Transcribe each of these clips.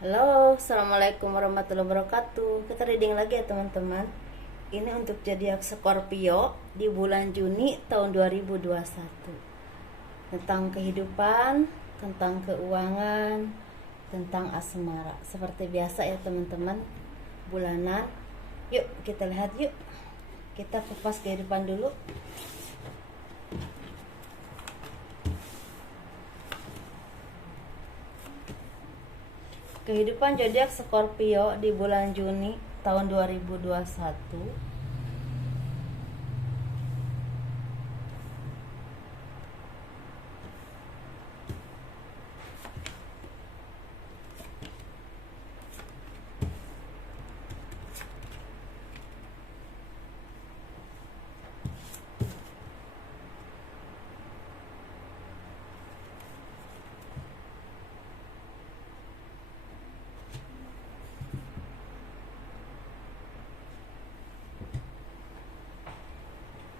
Halo, assalamualaikum warahmatullahi wabarakatuh. Kita reading lagi ya teman-teman. Ini untuk zodiak Scorpio di bulan Juni tahun 2021. Tentang kehidupan, tentang keuangan, tentang asmara. Seperti biasa ya teman-teman, bulanan. Yuk kita lihat yuk. Kita kupas kehidupan dulu. Kehidupan zodiak Scorpio di bulan Juni tahun 2021.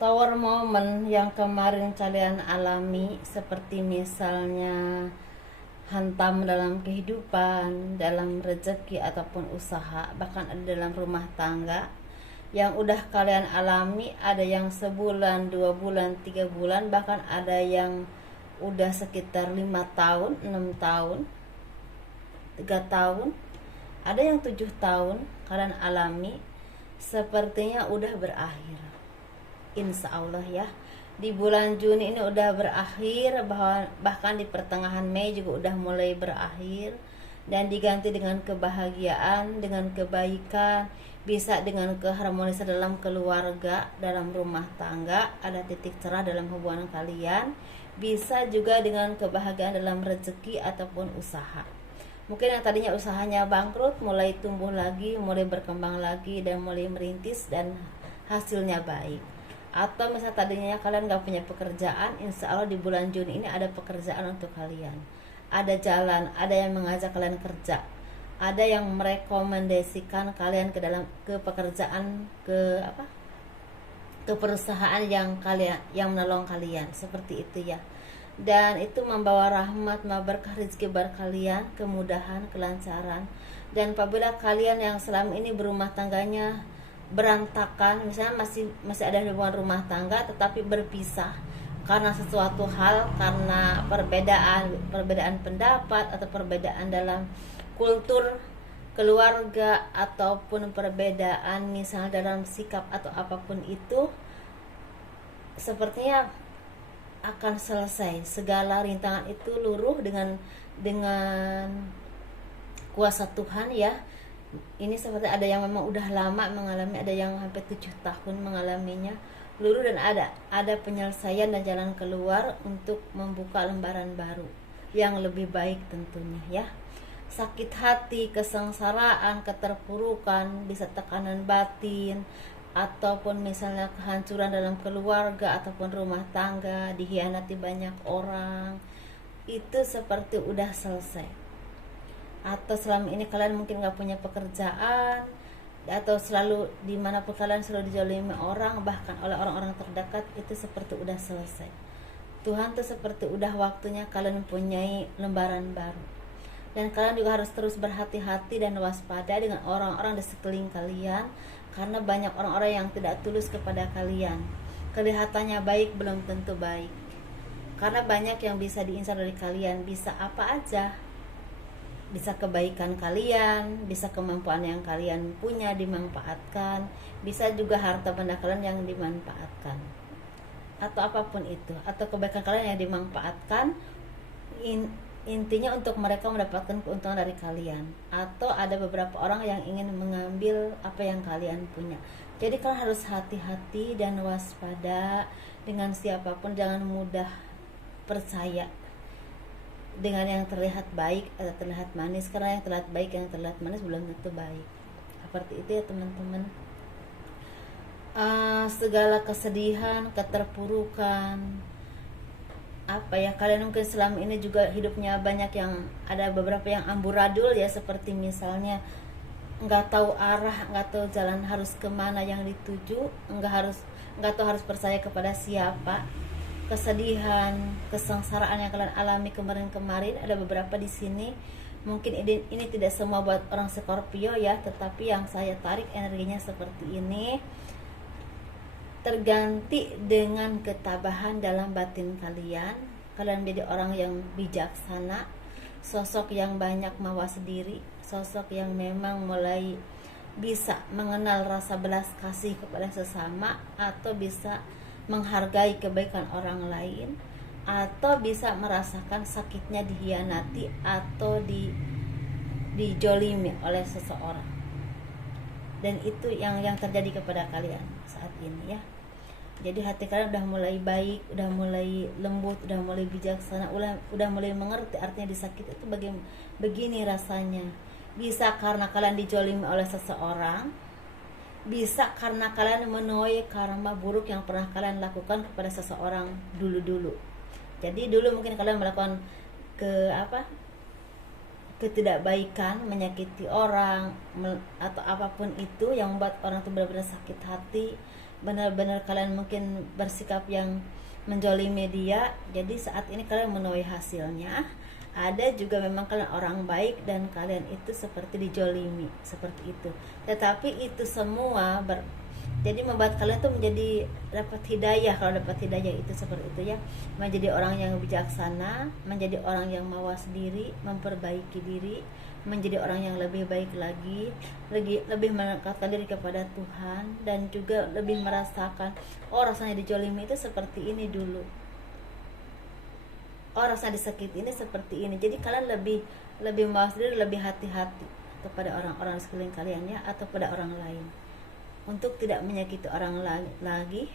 Tower moment yang kemarin kalian alami, seperti misalnya hantam dalam kehidupan, dalam rezeki ataupun usaha, bahkan ada dalam rumah tangga yang udah kalian alami. Ada yang sebulan, 2 bulan, 3 bulan, bahkan ada yang udah sekitar 5 tahun, 6 tahun, 3 tahun, ada yang 7 tahun kalian alami. Sepertinya udah berakhir, insya Allah ya. Di bulan Juni ini udah berakhir, bahkan di pertengahan Mei juga udah mulai berakhir, dan diganti dengan kebahagiaan, dengan kebaikan, bisa dengan keharmonisan dalam keluarga, dalam rumah tangga, ada titik cerah dalam hubungan kalian, bisa juga dengan kebahagiaan dalam rezeki ataupun usaha. Mungkin yang tadinya usahanya bangkrut mulai tumbuh lagi, mulai berkembang lagi, dan mulai merintis dan hasilnya baik. Atau misalnya tadinya kalian gak punya pekerjaan, insya Allah di bulan Juni ini ada pekerjaan untuk kalian, ada jalan, ada yang mengajak kalian kerja, ada yang merekomendasikan kalian ke pekerjaan, ke perusahaan yang menolong kalian, seperti itu ya. Dan itu membawa rahmat, membawa berkah rezeki bar kalian, kemudahan, kelancaran. Dan apabila kalian yang selama ini berumah tangganya berantakan, misalnya masih ada hubungan rumah tangga tetapi berpisah karena sesuatu hal, karena perbedaan pendapat atau perbedaan dalam kultur keluarga, ataupun perbedaan misalnya dalam sikap atau apapun itu, sepertinya akan selesai. Segala rintangan itu luruh dengan kuasa Tuhan ya. Ini seperti ada yang memang udah lama mengalami, ada yang hampir 7 tahun mengalaminya, luruh, dan ada penyelesaian dan jalan keluar untuk membuka lembaran baru yang lebih baik tentunya ya. Sakit hati, kesengsaraan, keterpurukan, bisa tekanan batin, ataupun misalnya kehancuran dalam keluarga ataupun rumah tangga, dihianati banyak orang, itu seperti udah selesai. Atau selama ini kalian mungkin gak punya pekerjaan, atau selalu dimanapun kalian selalu dijolimi orang, bahkan oleh orang-orang terdekat, itu seperti udah selesai. Tuhan tuh seperti udah waktunya kalian mempunyai lembaran baru. Dan kalian juga harus terus berhati-hati dan waspada dengan orang-orang di sekeliling kalian, karena banyak orang-orang yang tidak tulus kepada kalian. Kelihatannya baik, belum tentu baik, karena banyak yang bisa diincar dari kalian. Bisa apa aja, bisa kebaikan kalian, bisa kemampuan yang kalian punya dimanfaatkan, bisa juga harta benda kalian yang dimanfaatkan, atau apapun itu, atau kebaikan kalian yang dimanfaatkan. Intinya untuk mereka mendapatkan keuntungan dari kalian, atau ada beberapa orang yang ingin mengambil apa yang kalian punya. Jadi kalian harus hati-hati dan waspada dengan siapapun, jangan mudah percaya dengan yang terlihat baik atau terlihat manis, karena yang terlihat baik, yang terlihat manis belum tentu baik. Seperti itu ya teman-teman. Segala kesedihan, keterpurukan, kalian mungkin selama ini juga hidupnya banyak yang, ada beberapa yang amburadul ya, seperti misalnya nggak tahu arah, nggak tahu jalan harus kemana yang dituju, nggak tahu harus percaya kepada siapa. Kesedihan, kesengsaraan yang kalian alami kemarin-kemarin, ada beberapa di sini Mungkin ini tidak semua buat orang Scorpio ya, tetapi yang saya tarik energinya seperti ini. Terganti dengan ketabahan dalam batin kalian. Kalian menjadi orang yang bijaksana, sosok yang banyak mawas diri, sosok yang memang mulai bisa mengenal rasa belas kasih kepada sesama, atau bisa menghargai kebaikan orang lain, atau bisa merasakan sakitnya dihianati atau dijolimi oleh seseorang. Dan itu yang terjadi kepada kalian saat ini ya. Jadi hati kalian udah mulai baik, udah mulai lembut, udah mulai bijaksana, udah mulai mengerti artinya disakiti itu begini rasanya. Bisa karena kalian dijolimi oleh seseorang, bisa karena kalian menuai karma buruk yang pernah kalian lakukan kepada seseorang dulu. Jadi dulu mungkin kalian melakukan ketidakbaikan, menyakiti orang atau apapun itu yang membuat orang itu benar-benar sakit hati, benar-benar kalian mungkin bersikap yang menjolimi dia. Jadi saat ini kalian menuai hasilnya. Ada juga memang kalian orang baik dan kalian itu seperti dijolimi, seperti itu. Tetapi itu semua jadi membuat kalian tuh menjadi dapat hidayah. Kalau dapat hidayah itu seperti itu ya, menjadi orang yang bijaksana, menjadi orang yang mawas diri, memperbaiki diri, menjadi orang yang lebih baik lagi, lebih mendekatkan diri kepada Tuhan, dan juga lebih merasakan rasanya dijolimi itu seperti ini dulu, rasanya disakiti ini seperti ini. Jadi kalian lebih mawas diri, lebih hati-hati kepada orang-orang di sekeliling kalian ya, atau pada orang lain, untuk tidak menyakiti orang lagi.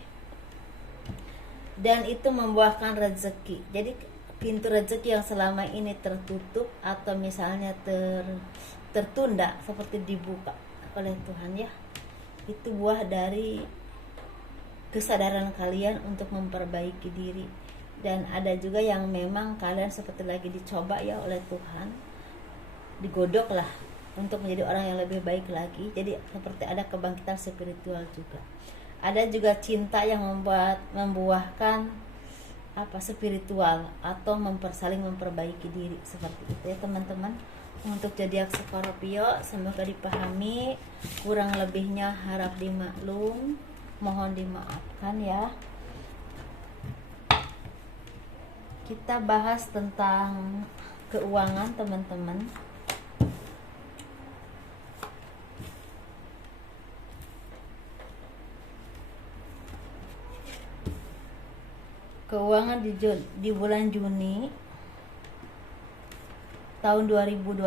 Dan itu membuahkan rezeki. Jadi pintu rezeki yang selama ini tertutup atau misalnya tertunda seperti dibuka oleh Tuhan ya. Itu buah dari kesadaran kalian untuk memperbaiki diri. Dan ada juga yang memang kalian seperti lagi dicoba ya oleh Tuhan, digodok lah untuk menjadi orang yang lebih baik lagi. Jadi seperti ada kebangkitan spiritual juga. Ada juga cinta yang membuahkan spiritual atau saling memperbaiki diri, seperti itu ya teman-teman. Untuk zodiak Scorpio semoga dipahami, kurang lebihnya harap dimaklum, mohon dimaafkan ya. Kita bahas tentang keuangan teman-teman. Keuangan di bulan Juni tahun 2021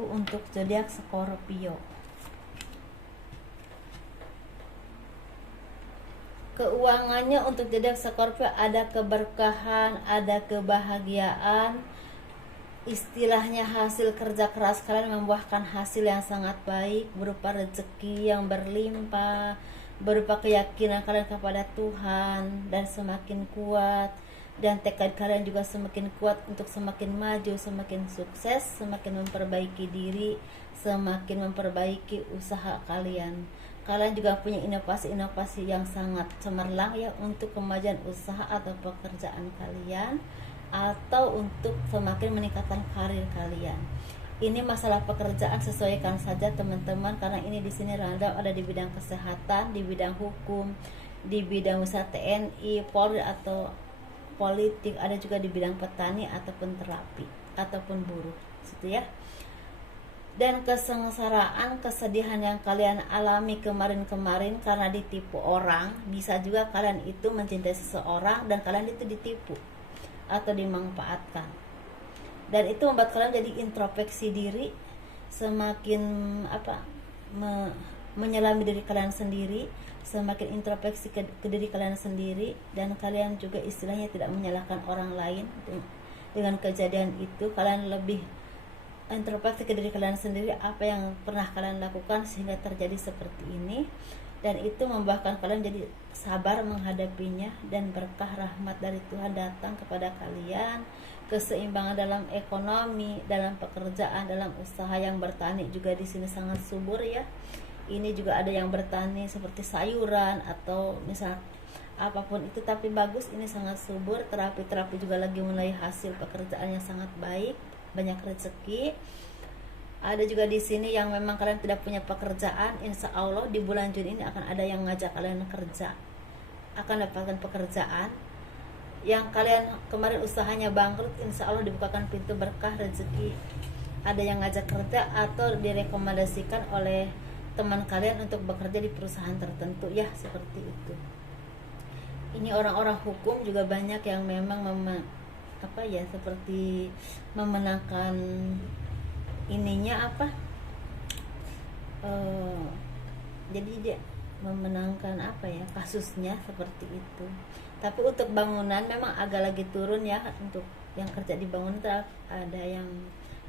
untuk zodiak Scorpio. Keuangannya untuk zodiak Scorpio ada keberkahan, ada kebahagiaan. Istilahnya hasil kerja keras kalian membuahkan hasil yang sangat baik, berupa rezeki yang berlimpah, berupa keyakinan kalian kepada Tuhan dan semakin kuat, dan tekad kalian juga semakin kuat untuk semakin maju, semakin sukses, semakin memperbaiki diri, semakin memperbaiki usaha kalian. Kalian juga punya inovasi-inovasi yang sangat cemerlang ya untuk kemajuan usaha atau pekerjaan kalian, atau untuk semakin meningkatkan karir kalian. Ini masalah pekerjaan sesuaikan saja teman-teman, karena ini di sini random ada di bidang kesehatan, di bidang hukum, di bidang usaha TNI, Polri atau politik, ada juga di bidang petani ataupun terapi ataupun buruh, gitu ya. Dan kesengsaraan, kesedihan yang kalian alami kemarin-kemarin karena ditipu orang, bisa juga kalian itu mencintai seseorang dan kalian itu ditipu atau dimanfaatkan. Dan itu membuat kalian jadi introspeksi diri, semakin menyelami diri kalian sendiri, semakin introspeksi ke diri kalian sendiri, dan kalian juga istilahnya tidak menyalahkan orang lain. Dengan kejadian itu kalian lebih introspeksi ke diri kalian sendiri, apa yang pernah kalian lakukan sehingga terjadi seperti ini, dan itu membuahkan kalian jadi sabar menghadapinya, dan berkah rahmat dari Tuhan datang kepada kalian. Keseimbangan dalam ekonomi, dalam pekerjaan, dalam usaha. Yang bertani juga di sini sangat subur ya. Ini juga ada yang bertani seperti sayuran atau misal apapun itu, tapi bagus, ini sangat subur. Terapi juga lagi mulai hasil pekerjaan yang sangat baik, banyak rezeki. Ada juga di sini yang memang kalian tidak punya pekerjaan, insya Allah di bulan Juni ini akan ada yang ngajak kalian kerja, akan dapatkan pekerjaan. Yang kalian kemarin usahanya bangkrut, insya Allah dibukakan pintu berkah rezeki. Ada yang ngajak kerja atau direkomendasikan oleh teman kalian untuk bekerja di perusahaan tertentu ya, seperti itu. Ini orang-orang hukum juga banyak yang memang seperti memenangkan ininya jadi dia memenangkan kasusnya seperti itu. Tapi untuk bangunan memang agak lagi turun ya, untuk yang kerja di bangunan ada yang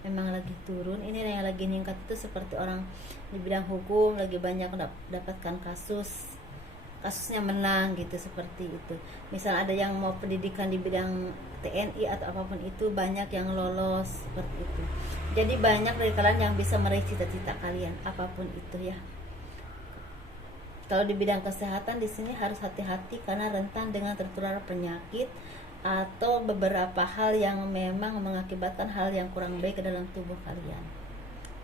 memang lagi turun. Ini yang lagi meningkat itu seperti orang di bidang hukum, lagi banyak dapatkan kasusnya menang gitu, seperti itu. Misal ada yang mau pendidikan di bidang TNI atau apapun itu, banyak yang lolos seperti itu. Jadi banyak dari kalian yang bisa meraih cita-cita kalian apapun itu ya. Kalau di bidang kesehatan di sini harus hati-hati karena rentan dengan tertular penyakit atau beberapa hal yang memang mengakibatkan hal yang kurang baik ke dalam tubuh kalian.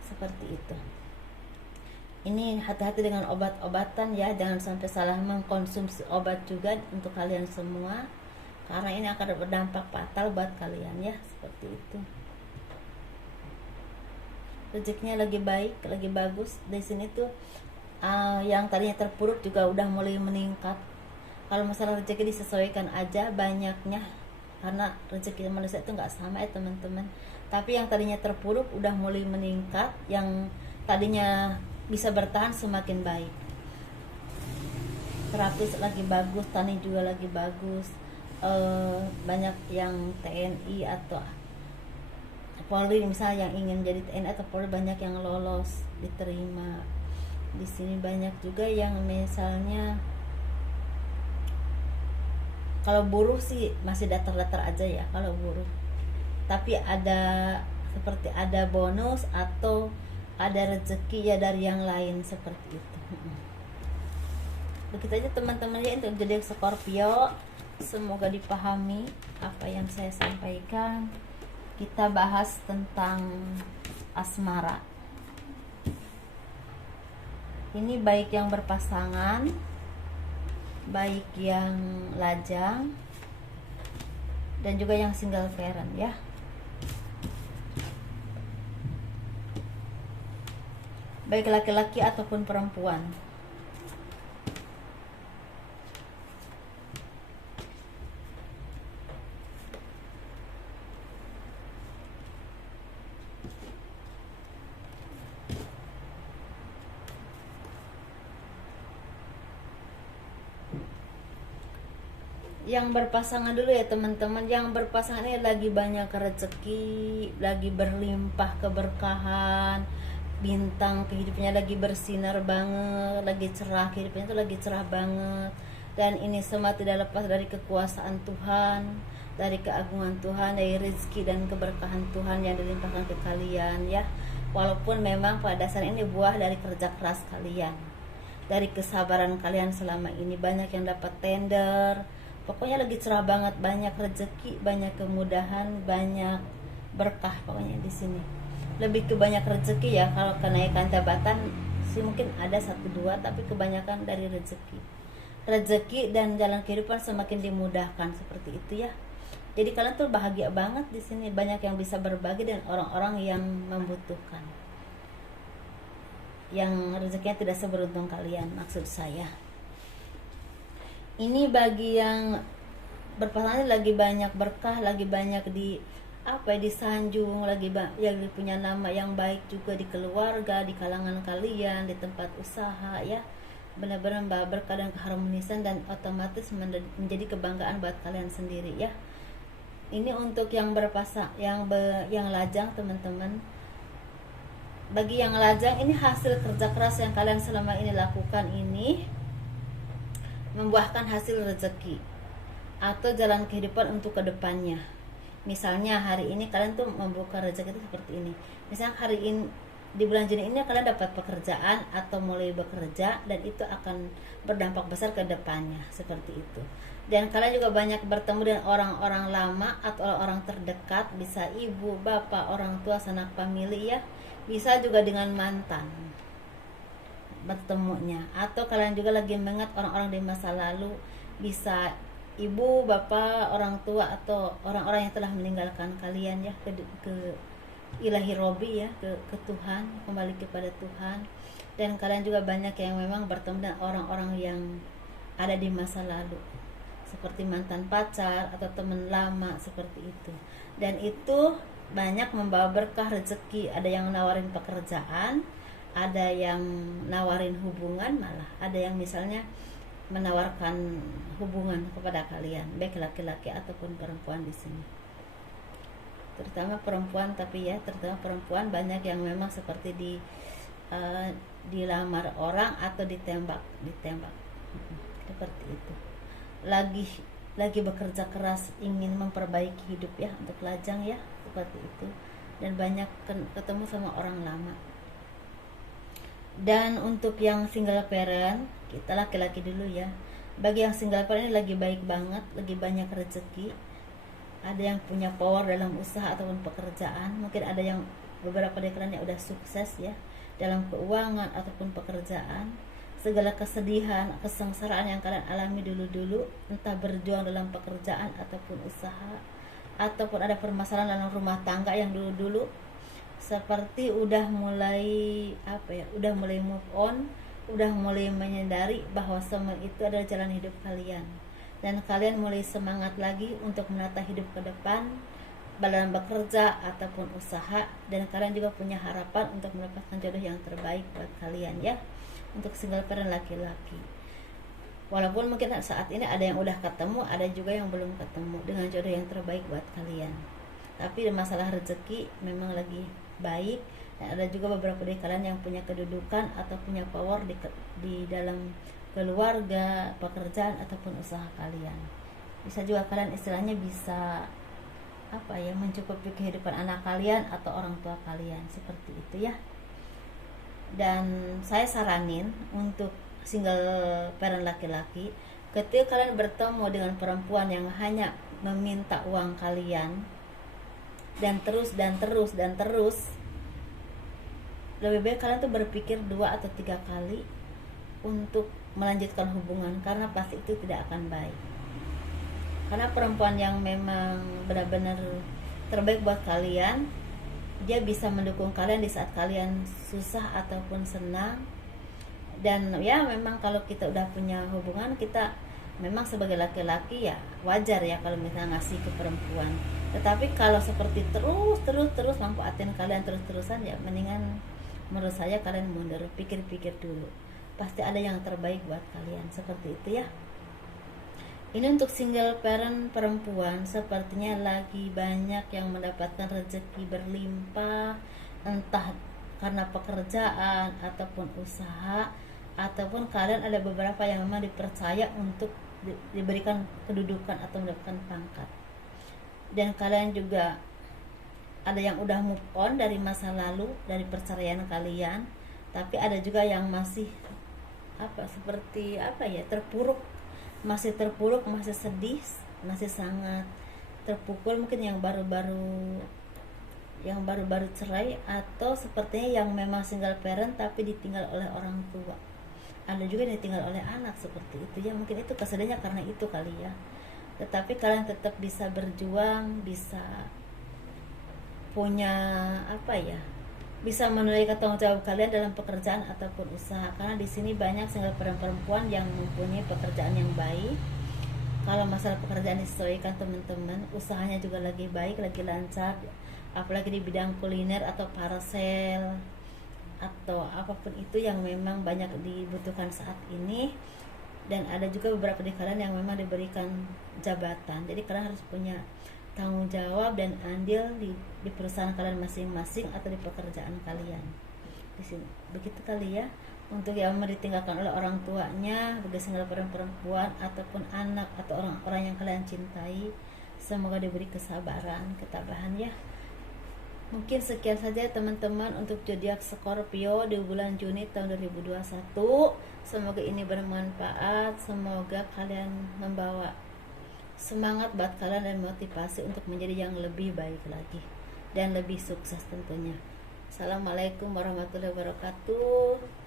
Seperti itu. Ini hati-hati dengan obat-obatan ya, jangan sampai salah mengkonsumsi obat juga untuk kalian semua, karena ini akan berdampak fatal buat kalian ya, seperti itu. Rezekinya lagi baik, lagi bagus. Di sini tuh yang tadinya terpuruk juga udah mulai meningkat. Kalau masalah rezeki disesuaikan aja banyaknya, karena rezeki manusia itu nggak sama ya teman-teman. Tapi yang tadinya terpuruk udah mulai meningkat, yang tadinya bisa bertahan semakin baik. Terapis lagi bagus, tani juga lagi bagus. Banyak yang TNI atau Polri misalnya yang ingin jadi TNI atau Polri, banyak yang lolos diterima. Di sini banyak juga yang misalnya kalau buruh sih masih datar-datar aja ya kalau buruh. Tapi ada seperti ada bonus atau ada rezeki ya dari yang lain, seperti itu. Begitu aja teman-teman ya untuk jadi Scorpio. Semoga dipahami apa yang saya sampaikan. Kita bahas tentang asmara. Ini baik yang berpasangan, baik yang lajang, dan juga yang single parent ya. Baik laki-laki ataupun perempuan. Yang berpasangan dulu ya teman-teman. Yang berpasangan ini lagi banyak rezeki, lagi berlimpah keberkahan, bintang kehidupannya lagi bersinar banget, lagi cerah, kehidupannya itu lagi cerah banget. Dan ini semua tidak lepas dari kekuasaan Tuhan, dari keagungan Tuhan, dari rezeki dan keberkahan Tuhan yang dilimpahkan ke kalian ya. Walaupun memang pada dasar ini buah dari kerja keras kalian, dari kesabaran kalian selama ini. Banyak yang dapat tender, pokoknya lagi cerah banget, banyak rezeki, banyak kemudahan, banyak berkah pokoknya di sini. Lebih ke banyak rezeki ya. Kalau kenaikan jabatan sih mungkin ada 1-2, tapi kebanyakan dari rezeki dan jalan kehidupan semakin dimudahkan, seperti itu ya. Jadi kalian tuh bahagia banget di sini, banyak yang bisa berbagi dengan orang-orang yang membutuhkan, yang rezekinya tidak seberuntung kalian, maksud saya. Ini bagi yang berpasangan lagi banyak berkah, lagi banyak disanjung, lagi punya nama yang baik juga di keluarga, di kalangan kalian, di tempat usaha ya. Benar-benar berkah dan keharmonisan, dan otomatis menjadi kebanggaan buat kalian sendiri ya. Ini untuk yang yang lajang teman-teman. Bagi yang lajang, ini hasil kerja keras yang kalian selama ini lakukan ini membuahkan hasil rezeki atau jalan kehidupan untuk kedepannya. Misalnya hari ini kalian tuh membuka rezeki itu seperti ini. Misalnya hari ini di bulan Juni ini kalian dapat pekerjaan atau mulai bekerja, dan itu akan berdampak besar ke depannya, seperti itu. Dan kalian juga banyak bertemu dengan orang-orang lama atau orang terdekat, bisa ibu, bapak, orang tua, sanak famili ya, Bisa juga dengan mantan bertemunya, atau kalian juga lagi mengingat orang-orang di masa lalu, bisa ibu, bapak, orang tua, atau orang-orang yang telah meninggalkan kalian ya, ke ilahi robi ya, ke Tuhan, kembali kepada Tuhan. Dan kalian juga banyak yang memang bertemu dengan orang-orang yang ada di masa lalu, seperti mantan pacar atau teman lama seperti itu. Dan itu banyak membawa berkah rezeki. Ada yang nawarin pekerjaan, ada yang nawarin hubungan, malah ada yang misalnya menawarkan hubungan kepada kalian, baik laki-laki ataupun perempuan di sini. Terutama perempuan, tapi ya terutama perempuan banyak yang memang seperti dilamar orang atau ditembak seperti itu. Lagi bekerja keras ingin memperbaiki hidup ya, untuk lajang ya, seperti itu. Dan banyak ketemu sama orang lama. Dan untuk yang single parent, kita laki-laki dulu ya. Bagi yang single parent ini lagi baik banget, lagi banyak rezeki. Ada yang punya power dalam usaha ataupun pekerjaan. Mungkin ada yang beberapa dari kalian yang udah sukses ya dalam keuangan ataupun pekerjaan. Segala kesedihan, kesengsaraan yang kalian alami dulu-dulu, entah berjuang dalam pekerjaan ataupun usaha, ataupun ada permasalahan dalam rumah tangga yang dulu-dulu seperti udah mulai udah mulai move on, udah mulai menyadari bahwa semua itu adalah jalan hidup kalian, dan kalian mulai semangat lagi untuk menata hidup ke depan dalam bekerja ataupun usaha. Dan kalian juga punya harapan untuk mendapatkan jodoh yang terbaik buat kalian ya, untuk single parent laki-laki. Walaupun mungkin saat ini ada yang udah ketemu, ada juga yang belum ketemu dengan jodoh yang terbaik buat kalian. Tapi masalah rezeki memang lagi baik. Dan ada juga beberapa dari kalian yang punya kedudukan atau punya power di dalam keluarga, pekerjaan ataupun usaha kalian. Bisa juga kalian istilahnya bisa mencukupi kehidupan anak kalian atau orang tua kalian, seperti itu ya. Dan saya saranin untuk single parent laki-laki, ketika kalian bertemu dengan perempuan yang hanya meminta uang kalian dan terus, lebih baik kalian tuh berpikir 2 atau 3 kali untuk melanjutkan hubungan, karena pasti itu tidak akan baik. Karena perempuan yang memang benar-benar terbaik buat kalian, dia bisa mendukung kalian di saat kalian susah ataupun senang. Dan ya memang kalau kita udah punya hubungan, kita memang sebagai laki-laki ya wajar ya kalau misalnya ngasih ke perempuan. Tetapi kalau seperti terus manfaatin kalian terus-terusan, ya mendingan menurut saya kalian mundur, pikir-pikir dulu. Pasti ada yang terbaik buat kalian, seperti itu ya. Ini untuk single parent perempuan, sepertinya lagi banyak yang mendapatkan rezeki berlimpah, entah karena pekerjaan ataupun usaha, ataupun kalian ada beberapa yang memang dipercaya untuk diberikan kedudukan atau mendapatkan pangkat. Dan kalian juga ada yang udah move on dari masa lalu, dari perceraian kalian, tapi ada juga yang masih terpuruk, masih sedih, masih sangat terpukul. Mungkin yang baru-baru cerai, atau sepertinya yang memang single parent tapi ditinggal oleh orang tua. Ada juga yang ditinggal oleh anak, seperti itu ya. Mungkin itu kesedihannya karena itu kali ya. Tetapi kalian tetap bisa berjuang, bisa punya bisa menunaikan tanggung jawab kalian dalam pekerjaan ataupun usaha. Karena di sini banyak single parent perempuan yang mempunyai pekerjaan yang baik. Kalau masalah pekerjaan disesuaikan teman-teman, usahanya juga lagi baik, lagi lancar, apalagi di bidang kuliner atau parcel atau apapun itu yang memang banyak dibutuhkan saat ini. Dan ada juga beberapa dari kalian yang memang diberikan jabatan, jadi kalian harus punya tanggung jawab dan andil di perusahaan kalian masing-masing atau di pekerjaan kalian di sini. Begitu kali ya. Untuk yang ditinggalkan oleh orang tuanya, bagi single parent perempuan ataupun anak atau orang-orang yang kalian cintai, semoga diberi kesabaran, ketabahan ya. Mungkin sekian saja teman-teman untuk zodiak Scorpio di bulan Juni tahun 2021. Semoga ini bermanfaat, semoga kalian membawa semangat buat kalian dan motivasi untuk menjadi yang lebih baik lagi dan lebih sukses tentunya. Assalamualaikum warahmatullahi wabarakatuh.